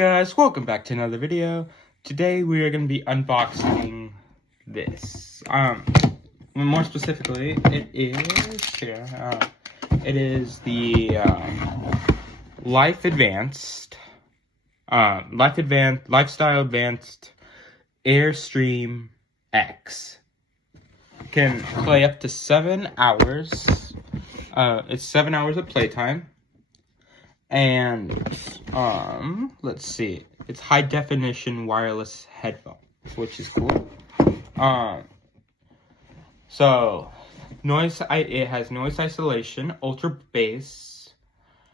guys, welcome back to another video. Today we are going to be unboxing this. More specifically, it is the Lifestyle Advanced airstreamX. Can play up to 7 hours. It's 7 hours of playtime. And, let's see. It's high definition wireless headphones, which is cool. So, it has noise isolation, ultra bass,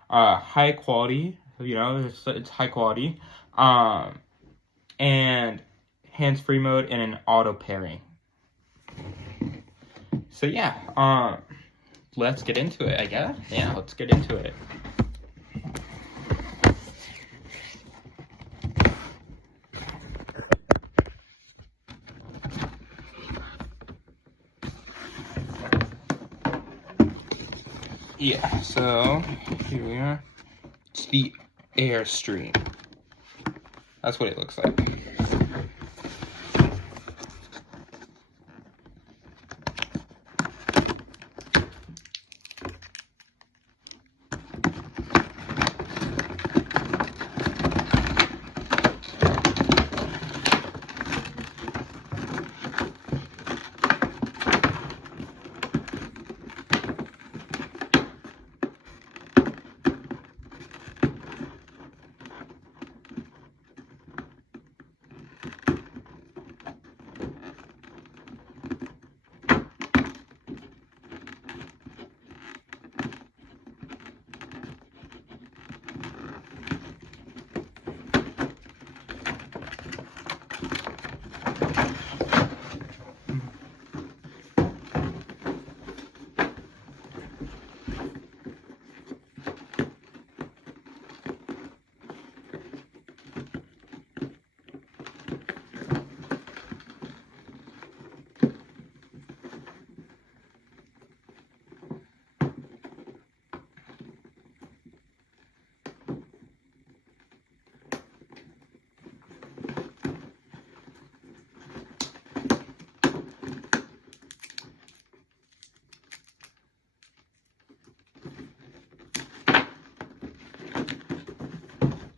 high quality, it's high quality, and hands-free mode and an auto pairing. So yeah, let's get into it, I guess. Yeah, let's get into it. Yeah, so here we are. It's the Airstream. That's what it looks like.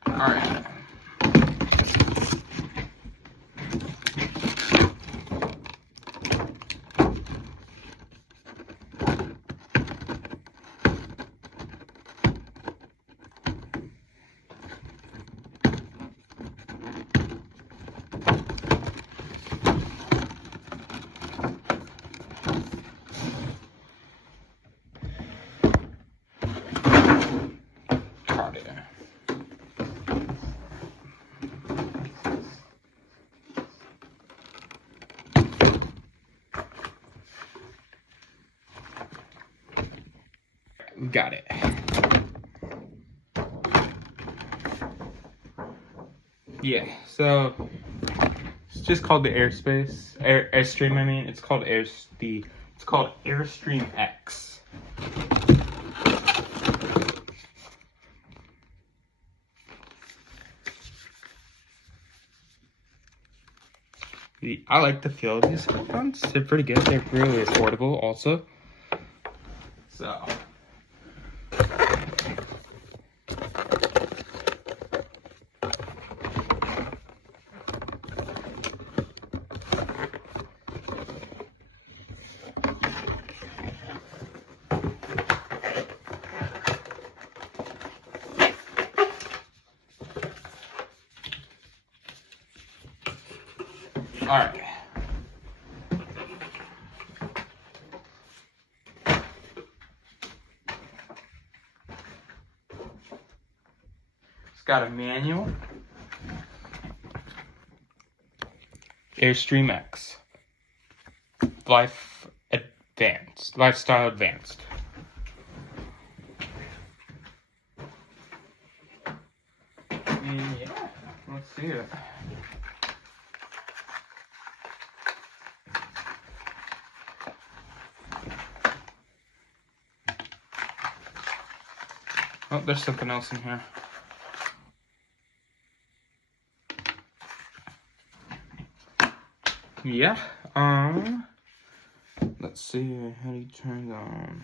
Alright. Got it. Yeah, so it's just called the Airstream. I mean, it's called airstreamX. I like the feel of these headphones. They're pretty good. They're really affordable, also. So. All right. It's got a manual. airstreamX. Lifestyle Advanced. Yeah, let's see it. Oh, there's something else in here. yeah, let's see, how do you turn it on?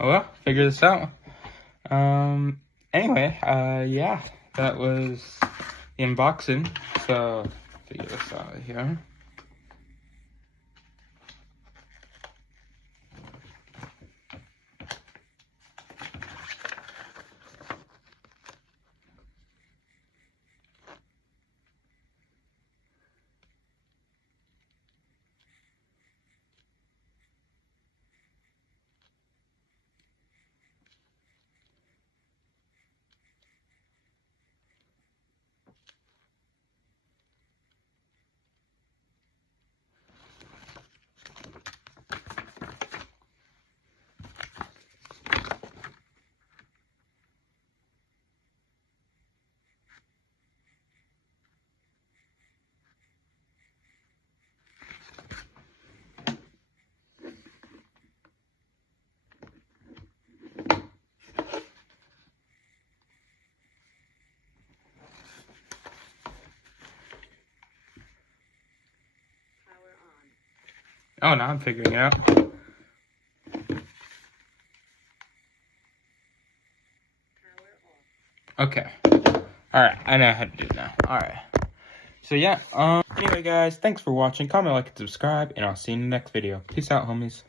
Oh well, figure this out. Anyway, yeah, that was the unboxing. So, figure this out here. Oh, now I'm figuring it out. Okay. Alright, I know how to do it now. Alright. So yeah, anyway guys, thanks for watching. Comment, like, and subscribe, and I'll see you in the next video. Peace out, homies.